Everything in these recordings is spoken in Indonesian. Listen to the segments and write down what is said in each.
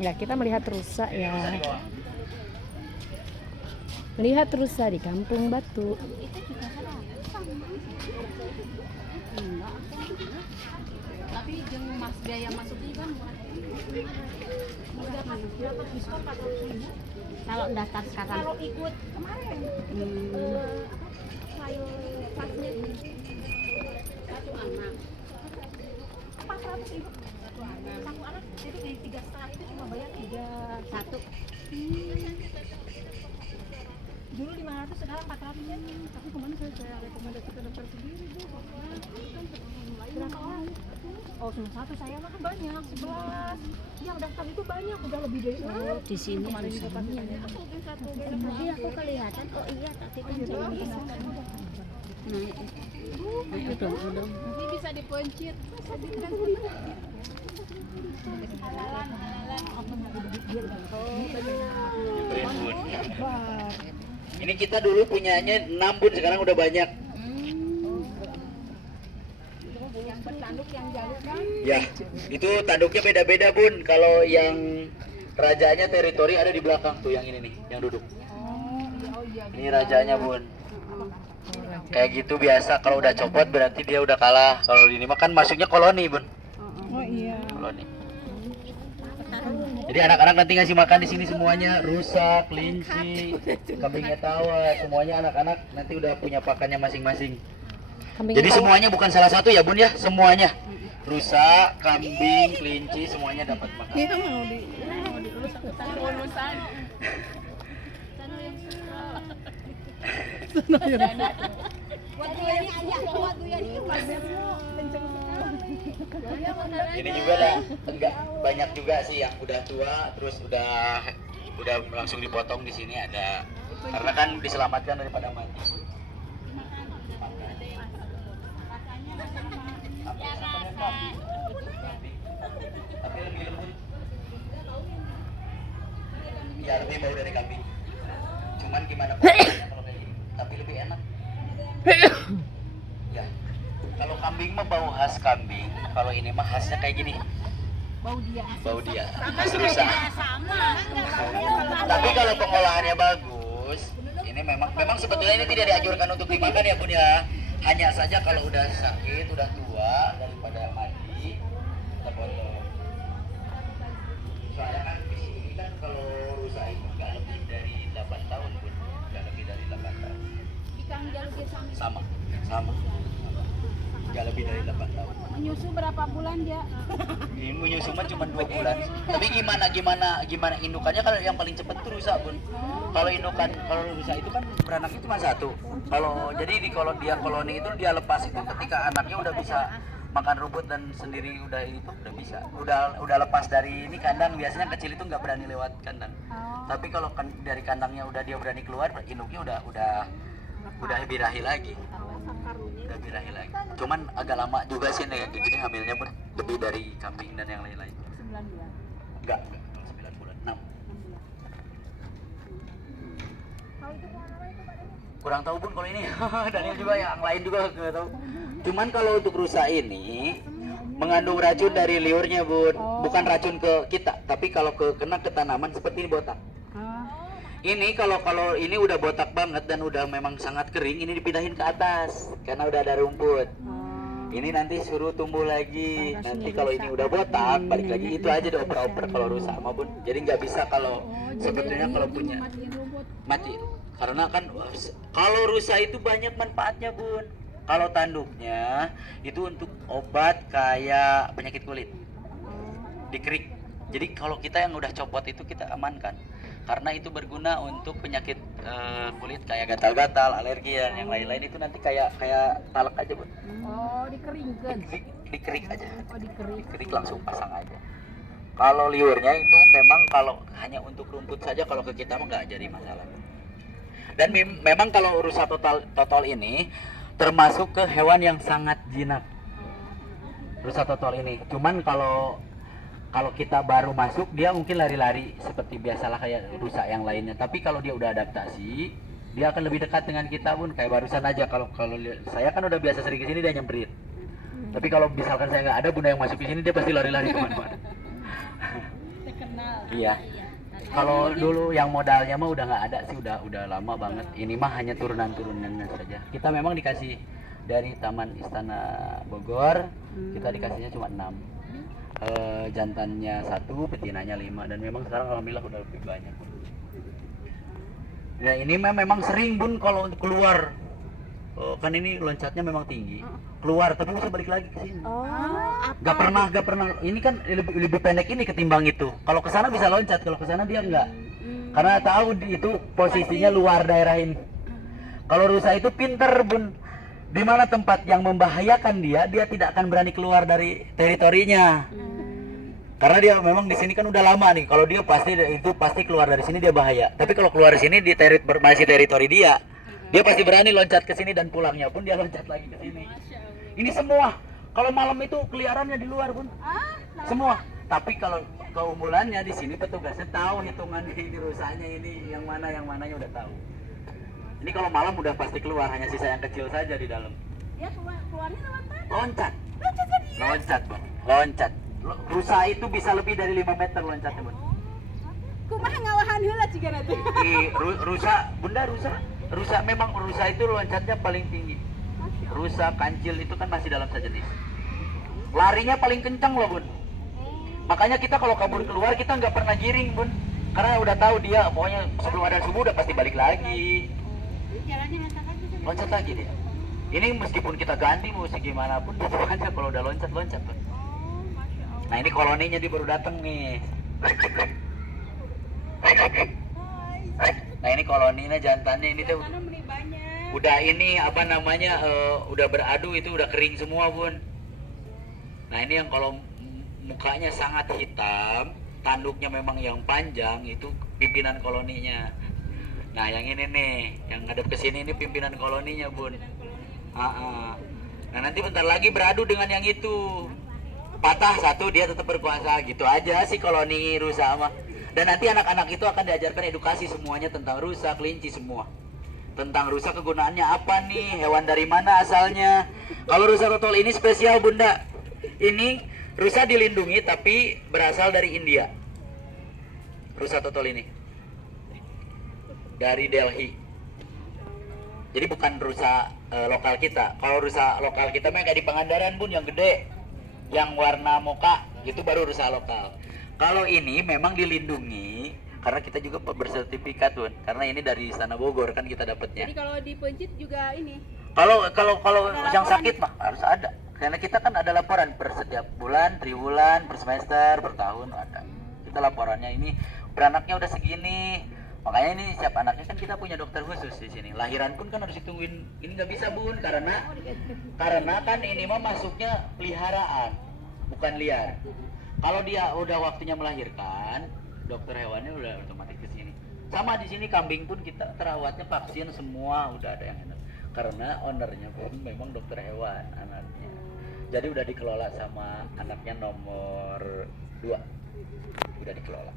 Ya, kita melihat rusa ya. Melihat rusa di Kampung Batu. Tapi jeung mas biaya masuk ini kan dapat diskon 400.000 kalau daftar sekarang. kalau ikut kemarin file pasnya satu anak 400.000 satu anak jadi dari 3,5 itu cuma bayar 31 dulu 500 sekarang 400 ya. Tapi kemarin saya rekomendasikan daftar sendiri Bu. Berapa orang? Oh cuma satu, saya mah kan banyak 11 yang daftar itu banyak udah lebih dari Di sini kemarin juga pas susahnya. satu Tadi aku kelihatan, oh iya tadi kan jalan di sana. Naik udang-udang. ini bisa dipencit Ini kita dulu punyanya 6 Bun, sekarang udah banyak. yang bertanduk yang jalur kan Ya, itu tanduknya beda-beda Bun. Kalau yang rajanya teritori ada di belakang tuh, yang ini nih, yang duduk. Ini rajanya Bun. Kayak gitu biasa, kalau udah copot berarti dia udah kalah. Kalau di ini mah kan masuknya koloni Bun. oh iya Koloni. Jadi anak-anak nanti ngasih makan di sini semuanya, rusa, kelinci, kambing etawa, semuanya anak-anak nanti udah punya pakannya masing-masing. Jadi semuanya bukan salah satu ya Bun ya, semuanya. Rusa, kambing, kelinci semuanya dapat makan. itu mau diurus urusan Ini juga dah enggak banyak juga sih yang udah tua terus udah langsung dipotong di sini ada karena kan diselamatkan daripada mati. Tapi lebih lembut. Ya lebih bau dari kambing. Cuman gimana perasaannya kalau kayak gini? Tapi lebih enak. Ya. Kalau kambing mah bau khas kambing. Kalau ini mah khasnya kayak gini. Bau dia. Khas rusa. Tapi kalau pengolahannya bagus, ini memang sebetulnya ini tidak dianjurkan untuk dimakan ya Bun ya. Hanya saja kalau udah sakit, udah tua daripada mati, kita potong. Soalnya kan di sini kan kalau rusa itu nggak lebih dari 8 tahun Bun, nggak lebih dari 8 tahun. ikan jalur Sama. Nggak lebih dari 8 tahun. menyusu berapa bulan dia Ini menyusu mah cuma 2 bulan. Tapi gimana indukannya kalau yang paling cepat itu rusa Bun. Kalau rusa itu kan beranaknya cuma satu. Jadi kalau dia koloni itu dia lepas itu ketika anaknya udah bisa makan rumput dan sendiri udah bisa. Udah lepas dari ini kandang, biasanya kecil itu nggak berani lewat kandang. Tapi kalau dari kandangnya dia berani keluar, induknya udah birahi lagi. Udah birahi lagi. Cuman agak lama juga sih kayak gini hamilnya Bun. Lebih dari kambing dan yang lain-lain. 9 bulan Enggak 9 bulan, 6. Kurang tahu Bun kalau ini. Daniel juga yang lain juga nggak tahu. Cuman kalau untuk rusa ini mengandung racun dari liurnya Bun. Bukan racun ke kita, tapi kalau kena ke tanaman seperti ini botak. Ini kalau ini udah botak banget dan udah memang sangat kering, ini dipindahin ke atas karena udah ada rumput. Ini nanti suruh tumbuh lagi. Nanti kalau ini udah botak, balik lagi itu aja dioper-oper kalau rusa sama Bun. Jadi nggak bisa kalau sebetulnya kalau punya mati. Karena kan kalau rusa itu banyak manfaatnya Bun. Kalau tanduknya itu untuk obat kayak penyakit kulit, dikerik. Jadi kalau kita yang udah copot itu kita amankan. Karena itu berguna untuk penyakit kulit kayak gatal-gatal, alergi dan yang lain-lain itu nanti kayak talak aja Bun. oh dikeringkan Dikerik aja. dikerik Langsung pasang aja. Kalau liurnya itu memang kalau hanya untuk rumput saja, kalau ke kita mah nggak jadi masalah. Dan memang kalau rusa total ini termasuk ke hewan yang sangat jinak. Rusa total ini. Cuman kalau kita baru masuk dia mungkin lari-lari seperti biasalah kayak rusa yang lainnya. Tapi kalau dia udah adaptasi, dia akan lebih dekat dengan kita Bun. Kayak barusan aja kalau saya kan udah biasa sering kesini dia nyamperin. Tapi kalau misalkan saya nggak ada, bunda yang masuk ke sini dia pasti lari-lari kemana-mana. Terkenal. Iya. Kalau dulu yang modalnya mah udah nggak ada sih, udah lama banget. Ini mah hanya turunan-turunannya saja. Kita memang dikasih dari Taman Istana Bogor, kita dikasihnya cuma 6. Jantannya 1, betinanya 5, dan memang sekarang alhamdulillah udah lebih banyak. Nah ini memang sering bun kalau untuk keluar, kan ini loncatnya memang tinggi, keluar tapi bisa balik lagi ke sini. Gak pernah. Ini kan lebih pendek ini ketimbang itu. Kalau ke sana bisa loncat, kalau ke sana dia enggak. Karena tahu itu posisinya luar daerah ini. Kalau rusa itu pinter bun. Di mana tempat yang membahayakan dia tidak akan berani keluar dari teritorinya. Karena dia memang di sini kan udah lama nih. Kalau dia pasti keluar dari sini dia bahaya. Tapi kalau keluar dari sini di masih teritori dia pasti berani loncat ke sini, dan pulangnya pun dia loncat lagi ke sini. Ini semua. Kalau malam itu keliarannya di luar pun. Semua. Tapi kalau keunggulannya di sini petugasnya tahu hitungan ini rusaknya ini yang mananya udah tahu. Ini kalau malam udah pasti keluar, hanya sisa yang kecil saja di dalam. Ya keluarnya lewat mana? Loncat. Loncat, Bang. Loncat. Rusa itu bisa lebih dari 5 meter loncatnya, Bang. Kumaha ngawahan heula ciga nanti. Rusa memang itu loncatnya paling tinggi. Rusa kancil itu kan masih dalam sejenis. Larinya paling kencang loh, Bun. Makanya kita kalau kabur keluar kita nggak pernah giring, Bun. Karena udah tahu dia pokoknya sebelum ada subuh udah pasti balik lagi. Jalannya Loncat lagi dia. Ini meskipun kita ganti mau segimana pun tetap aja kalau udah loncat, Bun. Nah ini koloninya dia baru datang nih. Nah ini koloninya jantannya ini tuh udah ini apa namanya udah beradu, itu udah kering semua bun. Nah ini yang kalau mukanya sangat hitam, tanduknya memang yang panjang, itu pimpinan koloninya. Nah yang ini nih yang ngadep ke sini ini pimpinan koloninya bun. Nah nanti bentar lagi beradu dengan yang itu, patah satu dia tetap berkuasa, gitu aja sih koloni rusa mah. Dan nanti anak-anak itu akan diajarkan edukasi semuanya tentang rusa, kelinci semua. Tentang rusa kegunaannya apa nih, hewan dari mana asalnya. Kalau rusa totol ini spesial bunda. Ini rusa dilindungi tapi berasal dari India. Rusa totol ini dari Delhi. Jadi bukan rusa lokal kita. Kalau rusa lokal kita mah kayak di Pangandaran bun, yang gede, yang warna mocha, itu baru rusa lokal. Kalau ini memang dilindungi karena kita juga bersertifikat bun, karena ini dari Istana Bogor kan kita dapatnya. Jadi kalau dipencit juga ini. Kalau yang sakit mah harus ada, karena kita kan ada laporan per setiap bulan, triwulan, per semester, per tahun ada. Kita laporannya ini beranaknya udah segini, makanya ini setiap anaknya kan kita punya dokter khusus di sini. Lahiran pun kan harus ditungguin, ini nggak bisa bun, karena kan ini mah masuknya peliharaan, bukan liar. Kalau dia udah waktunya melahirkan, dokter hewannya udah otomatis ke sini. Sama di sini kambing pun kita terawatnya, vaksin semua udah ada yang enak. Karena ownernya pun memang dokter hewan anaknya. Jadi udah dikelola sama anaknya nomor 2. Udah dikelola.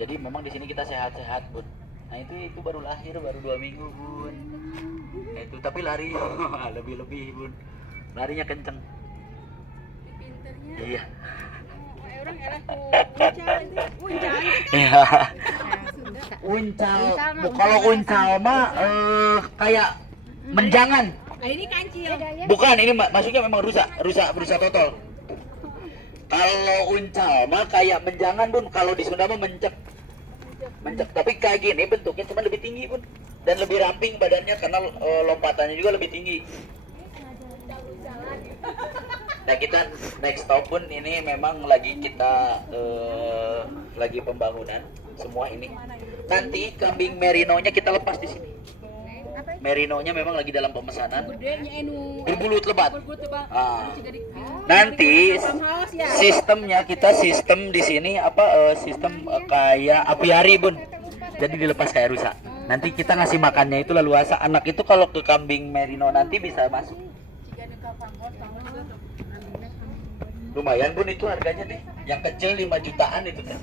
Jadi memang di sini kita sehat-sehat, Bun. Nah, itu baru lahir baru 2 minggu, Bun. Nah, itu tapi lari lebih-lebih, Bun. Larinya kenceng. Pinternya. Iya. Orang elah uncal. Iya. Uncal. Kalau uncal mah kayak menjangan. Nah ini kancil. Bukan, ini maksudnya memang rusa totol. Kalau uncal mah kayak menjangan bun. Kalau di Sunda mah mencek. Tapi kayak gini bentuknya cuma lebih tinggi bun, dan lebih ramping badannya karena lompatannya juga lebih tinggi. Nah kita next stop pun ini memang lagi kita lagi pembangunan semua ini. Nanti kambing merinonya kita lepas di sini. Merinonya memang lagi dalam pemesanan. Berbulut lebat. Nanti sistemnya kita sistem di sini sistem kayak apiari bun. Jadi dilepas kayak rusa. Nanti kita ngasih makannya itu leluasa. Anak itu kalau ke kambing merino nanti bisa masuk. Lumayan bun itu harganya deh. Yang kecil 5 jutaan itu kan.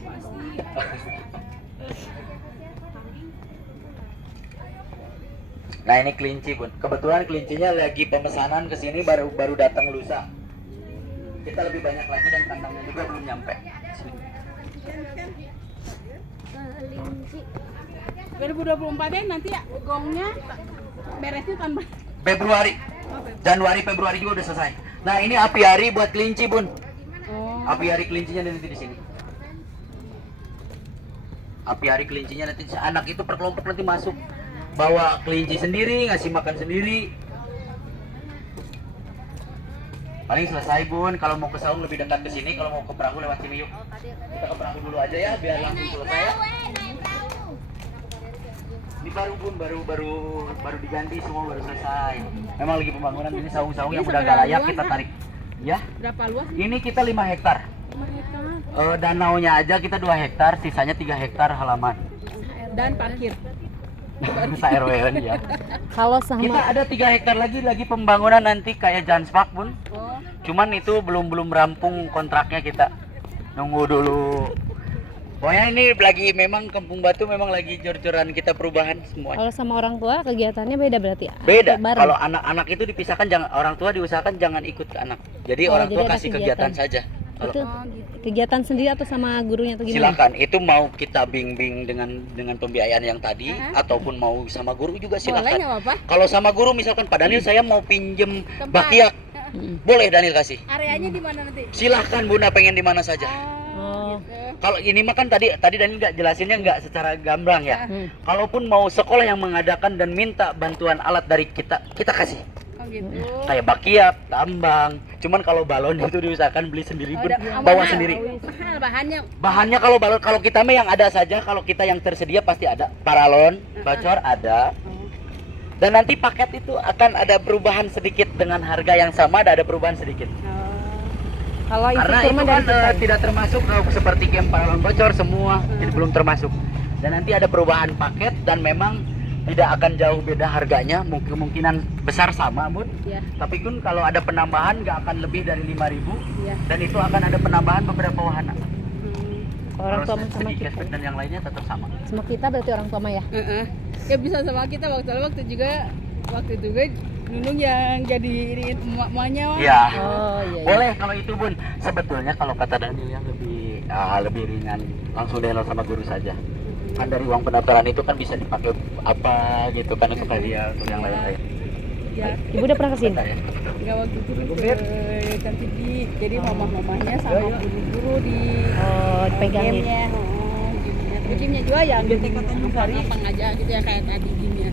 Nah ini kelinci bun. Kebetulan kelincinya lagi pemesanan ke sini baru datang lusa. kita lebih banyak lagi dan kandangnya juga belum nyampe. Sini. Kelinci. 2024 ya nanti ya gongnya beresnya tahun Februari, Januari, Februari juga udah selesai. Nah ini apiari buat kelinci bun. Apiari kelincinya nanti di sini. Apiari kelincinya nanti anak itu per kelompok nanti masuk, bawa kelinci sendiri, ngasih makan sendiri. Paling selesai bun. Kalau mau ke saung lebih dekat ke sini, kalau mau ke perahu lewat sini yuk. Kita ke perahu dulu aja ya, biar langsung selesai ya. Ini baru bun, baru diganti semua, baru selesai. Memang lagi pembangunan ini saung-saung yang udah gak layak kita tarik. Ya. berapa luas? Ini kita 5 hektar. 5 hektar. Danaunya aja kita 2 hektar, sisanya 3 hektar halaman. Dan parkir. Sa RW kan ya. Kalau Kita sama ada 3 hektar lagi pembangunan nanti kayak Janspark bun. Oh, Cuman itu belum rampung kontraknya, kita nunggu dulu. Pokoknya ini lagi memang Kampung Batu memang lagi jor-joran kita perubahan semua. kalau sama orang tua kegiatannya beda berarti. Beda. Bareng. Kalau anak-anak itu dipisahkan, jangan orang tua diusahakan jangan ikut ke anak. Jadi Oh, orang tua jadi ada kasih kegiatan saja. Kalau Itu kegiatan sendiri atau sama gurunya atau gimana? silakan, itu mau kita bimbing dengan pembiayaan yang tadi ataupun mau sama guru juga boleh silakan. nggak apa-apa? Kalau sama guru misalkan Pak Daniel saya mau pinjem Tempat. bakiak, boleh Daniel kasih. Areanya di mana nanti? Silahkan Bunda pengen di mana saja. Oh. Kalau ini mah kan tadi Daniel nggak jelasinnya nggak secara gamblang ya. Hmm. Kalaupun mau sekolah yang mengadakan dan minta bantuan alat dari kita kasih. Oh gitu. Kayak bakiak, tambang. Cuman kalau balon itu diusahakan beli sendiri pun, Ada- bawa mahal. sendiri. Mahal bahannya. Bahannya kalau balon, kalau kita mah yang ada saja, kalau kita yang tersedia pasti ada. Paralon, bacor ada. Dan nanti paket itu akan ada perubahan sedikit dengan harga yang sama, ada perubahan sedikit. Kalau Karena infrastruktur itu mah kan dari kita. tidak termasuk seperti camp paralon bocor semua, jadi belum termasuk. Dan nanti ada perubahan paket dan memang tidak akan jauh beda harganya, kemungkinan besar sama bun. Ya. Tapi pun kalau ada penambahan nggak akan lebih dari 5.000 Ya. dan itu akan ada penambahan beberapa wahana. Kalau orang tua Kalau mah sama segi kita. cashback dan yang lainnya tetap sama. Sama kita berarti orang tua mah ya. Ya bisa sama kita waktu itu juga Nunung yang jadi emak-emaknya. Iya. Oh iya. Boleh kalau itu bun. Sebetulnya kalau kata Daniel yang lebih ringan, langsung dialog sama guru saja. Kan dari uang pendaftaran itu kan bisa dipakai apa gitu kan untuk hadiah untuk yang lain-lain. Ya, Ibu udah pernah kesini? Bentar ya. nggak waktu itu ke Cantik di, jadi mamah-mamahnya sama guru-guru di Oh, dipegangin. gamenya. Tapi gamenya juga yang gampang aja gitu ya kayak tadi gamenya.